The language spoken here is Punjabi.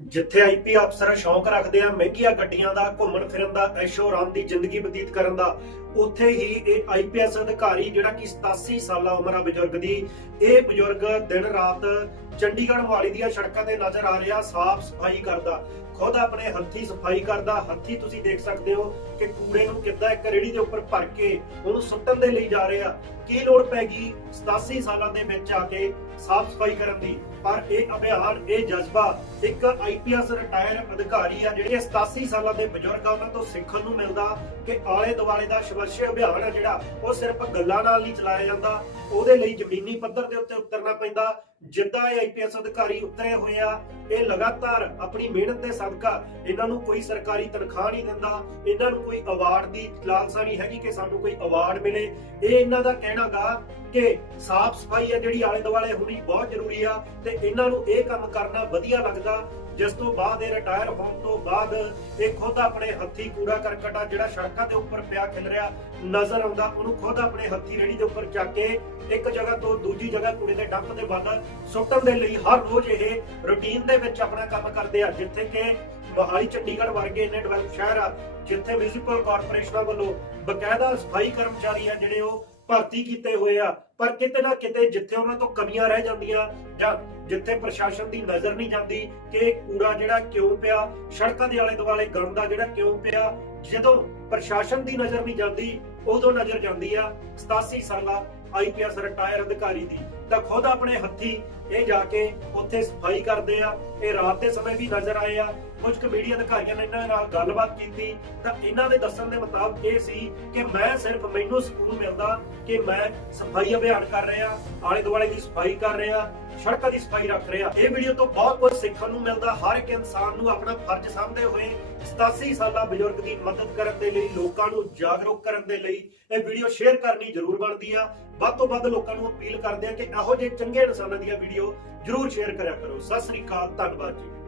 ਜਿੱਥੇ ਆਈਪੀ ਅਫਸਰ ਸ਼ੌਂਕ ਰੱਖਦੇ ਆ ਮਹਿੰਗੀਆਂ ਗੱਡੀਆਂ ਦਾ, ਘੁੰਮਣ ਫਿਰਨ ਦਾ, ਐਸ਼ੋ ਆਰਾਮ ਦੀ ਜ਼ਿੰਦਗੀ ਬਤੀਤ ਕਰਨ ਦਾ, ਉੱਥੇ ਹੀ ਇਹ ਆਈਪੀਐਸ ਅਧਿਕਾਰੀ ਜਿਹੜਾ ਕਿ 87 ਸਾਲਾ ਉਮਰ ਆ ਬਜ਼ੁਰਗ ਦੀ, ਇਹ ਬਜ਼ੁਰਗ ਦਿਨ ਰਾਤ ਚੰਡੀਗੜ੍ਹ ਮੋਹਾਲੀ ਦੀਆਂ ਸੜਕਾਂ ਤੇ ਨਜ਼ਰ ਆ ਰਿਹਾ ਸਾਫ਼ ਸਫ਼ਾਈ ਕਰਦਾ। ਖੁਦ ਆਪਣੇ ਹੱਥੀ ਸਫ਼ਾਈ ਕਰਦਾ। ਹੱਥੀ ਤੁਸੀਂ ਦੇਖ ਸਕਦੇ ਹੋ ਕਿ ਕੂੜੇ ਨੂੰ ਕਿੱਦਾਂ ਇੱਕ ਰੇੜੀ ਦੇ ਉੱਪਰ ਭਰ ਕੇ ਉਹਨੂੰ ਸੁੱਟਣ ਦੇ ਲਈ ਜਾ ਰਹੇ। ਕੀ ਲੋੜ ਪੈ ਗਈ 87 ਸਾਲਾਂ ਦੇ ਵਿੱਚ ਆ ਕੇ ਸਾਫ਼ ਸਫ਼ਾਈ ਕਰਨ ਦੀ? ਪਰ ਇਹ ਅਭਿਆਨ, ਇਹ ਜਜ਼ਬਾ ਇੱਕ ਆਈਪੀਐਸ ਰਿਟਾਇਰ ਅਧਿਕਾਰੀ ਆ ਜਿਹੜੇ 87 ਸਾਲਾਂ ਦੇ ਬਜ਼ੁਰਗ ਆ, ਉਹਨਾਂ ਤੋਂ ਸਿੱਖਣ ਨੂੰ ਮਿਲਦਾ ਕਿ ਆਲੇ ਦੁਆਲੇ ਦਾ ਸਵੱਛ ਅਭਿਆਨ ਆ ਜਿਹੜਾ ਉਹ ਸਿਰਫ ਗੱਲਾਂ ਨਾਲ ਨਹੀਂ ਚਲਾਇਆ ਜਾਂਦਾ। ਉਹਦੇ ਲਈ ਜ਼ਮੀਨੀ ਪੱਧਰ ਦੇ ਉੱਤੇ ਉਤਰਨਾ ਪੈਂਦਾ। ਜਿੱਦਾਂ ਇਹ ਆਈਪੀਐਸ ਅਧਿਕਾਰੀ ਉਤਰੇ ਹੋਏ ਆ, ਇਹ ਲਗਾਤਾਰ ਆਪਣੀ ਮਿਹਨਤ ਦੇ ਸਦਕਾ ਇਹਨਾਂ ਨੂੰ ਕੋਈ ਸਰਕਾਰੀ ਤਨਖਾਹ ਨਹੀਂ ਦਿੰਦਾ, ਇਹਨਾਂ ਨੂੰ ਕੋਈ ਅਵਾਰਡ ਦੀ ਲਾਲਸਾ ਨਹੀਂ ਹੈਗੀ ਕਿ ਸਾਨੂੰ ਕੋਈ ਅਵਾਰਡ ਮਿਲੇ। ਇਹ ਇਹਨਾਂ ਦਾ ਕਹਿਣਾਗਾ ਕਿ ਸਾਫ਼ ਸਫ਼ਾਈ ਹੈ ਜਿਹੜੀ ਆਲੇ ਦੁਆਲੇ ਹੋਣੀ ਬਹੁਤ ਜ਼ਰੂਰੀ ਆ ਤੇ ਇਹਨਾਂ ਨੂੰ ਇਹ ਕੰਮ ਕਰਨਾ ਵਧੀਆ ਲੱਗਦਾ। ਜਿਸ ਤੋਂ ਬਾਅਦ ਇਹ ਰਿਟਾਇਰ ਹੋਣ ਤੋਂ ਬਾਅਦ ਇਹ ਖੁਦ ਆਪਣੇ ਹੱਥੀ ਕੂੜਾ ਕਰਕਟ ਆ ਜਿਹੜਾ ਸੜਕਾਂ ਦੇ ਉੱਪਰ ਪਿਆ ਖਿਲ ਰਿਹਾ, ਨਜ਼ਰ ਆਉਂਦਾ, ਉਹਨੂੰ ਖੁਦ ਆਪਣੇ ਹੱਥੀ ਰੇੜੀ ਦੇ ਉੱਪਰ ਚੱਕ ਕੇ ਇੱਕ ਜਗ੍ਹਾ ਤੋਂ ਦੂਜੀ ਜਗ੍ਹਾ ਕੂੜੇ ਦੇ ਡੰਪ ਦੇ ਵੱਲ ਸੁੱਟਣ ਦੇ ਲਈ ਹਰ ਰੋਜ਼ ਇਹ ਰੁਟੀਨ ਦੇ ਵਿੱਚ ਆਪਣਾ ਕੰਮ ਕਰਦੇ ਆ। ਜਿੱਥੇ ਕਿ ਮੋਹਾਲੀ, ਚੰਡੀਗੜ੍ਹ ਵਰਗੇ ਇੰਨੇ ਡਿਵੈਲਪ ਸ਼ਹਿਰ ਆ, ਜਿੱਥੇ ਮਿਊਨਿਸਪਲ ਕਾਰਪੋਰੇਸ਼ਨਾਂ ਵੱਲੋਂ ਬਕਾਇਦਾ ਸਫ਼ਾਈ ਕਰਮਚਾਰੀ ਆ ਜਿਹੜੇ ਉਹ ਭਰਤੀ ਕੀਤੇ ਹੋਏ ਆ। ਪਰ ਕਿਤੇ ਨਾ ਕਿਤੇ ਜਿੱਥੇ ਉਹਨਾਂ ਤੋਂ ਕਮੀਆਂ ਰਹਿ ਜਾਂਦੀਆਂ ਜਾਂ ਜਿੱਥੇ ਪ੍ਰਸ਼ਾਸਨ ਦੀ ਨਜ਼ਰ ਨਹੀਂ ਜਾਂਦੀ ਕਿ ਕੂੜਾ ਜਿਹੜਾ ਕਿਉਂ ਪਿਆ, ਸੜਕਾਂ ਦੇ ਆਲੇ ਦੁਆਲੇ ਗੰਦ ਜਿਹੜਾ ਕਿਉਂ ਪਿਆ, ਜਦੋਂ ਪ੍ਰਸ਼ਾਸਨ ਦੀ ਨਜ਼ਰ ਨਹੀਂ ਜਾਂਦੀ, ਉਦੋਂ ਨਜ਼ਰ ਜਾਂਦੀ ਆ 87 ਸਾਲਾ ਆਈਪੀਐਸ ਰਿਟਾਇਰ ਅਧਿਕਾਰੀ ਦੀ। ਤਾਂ ਖੁਦ ਆਪਣੇ ਹੱਥੀ ਇਹ ਜਾ ਕੇ ਉੱਥੇ ਸਫ਼ਾਈ ਕਰਦੇ ਆ। ਇਹ ਰਾਤ ਦੇ ਸਮੇਂ ਵੀ ਨਜ਼ਰ ਆਏ ਆ। ਕੁਝ ਕੁ ਅਧਿਕਾਰੀਆਂ ਨੇ ਇਹਨਾਂ ਨਾਲ ਗੱਲਬਾਤ ਕੀਤੀ। ਤਾਂ ਇਹਨਾਂ ਦੇ ਦੱਸਣ ਦੇ ਮੁਤਾਬਕ ਇਹ ਸੀ ਕਿ ਮੈਂ ਸਿਰਫ ਮੈਨੂੰ ਸਕੂਨ ਮਿਲਦਾ ਕਿ ਮੈਂ ਸਫ਼ਾਈ ਅਭਿਆਨ ਕਰ ਰਿਹਾ ਆਲੇ ਦੁਆਲੇ ਦੀ ਸਫ਼ਾਈ ਕਰ ਰਿਹਾ, ਸੜਕਾਂ ਦੀ ਸਫ਼ਾਈ ਰੱਖ ਰਿਹਾ। ਇਹ ਵੀਡੀਓ ਤੋਂ ਬਹੁਤ ਕੁਝ ਸਿੱਖਣ ਨੂੰ ਮਿਲਦਾ। ਹਰ ਇੱਕ ਇਨਸਾਨ ਨੂੰ ਆਪਣਾ ਫਰਜ਼ ਸਮਝਦੇ ਹੋਏ 87 ਸਾਲਾ ਬਜ਼ੁਰਗ ਦੀ ਮਦਦ ਕਰਨ ਦੇ ਲਈ, ਲੋਕਾਂ ਨੂੰ ਜਾਗਰੂਕ ਕਰਨ ਦੇ ਲਈ ਇਹ ਵੀਡੀਓ ਸ਼ੇਅਰ ਕਰਨੀ ਜ਼ਰੂਰ ਬਣਦੀ ਆ। ਵੱਧ ਤੋਂ ਵੱਧ ਲੋਕਾਂ ਨੂੰ ਅਪੀਲ ਕਰਦੇ ਆ ਕਿ ਇਹੋ ਜਿਹੇ ਚੰਗੇ ਇਨਸਾਨਾਂ ਦੀਆਂ ਵੀਡੀਓ ਜ਼ਰੂਰ ਸ਼ੇਅਰ ਕਰਿਆ ਕਰੋ। ਸਤਿ ਸ੍ਰੀ ਅਕਾਲ, ਧੰਨਵਾਦ ਜੀ।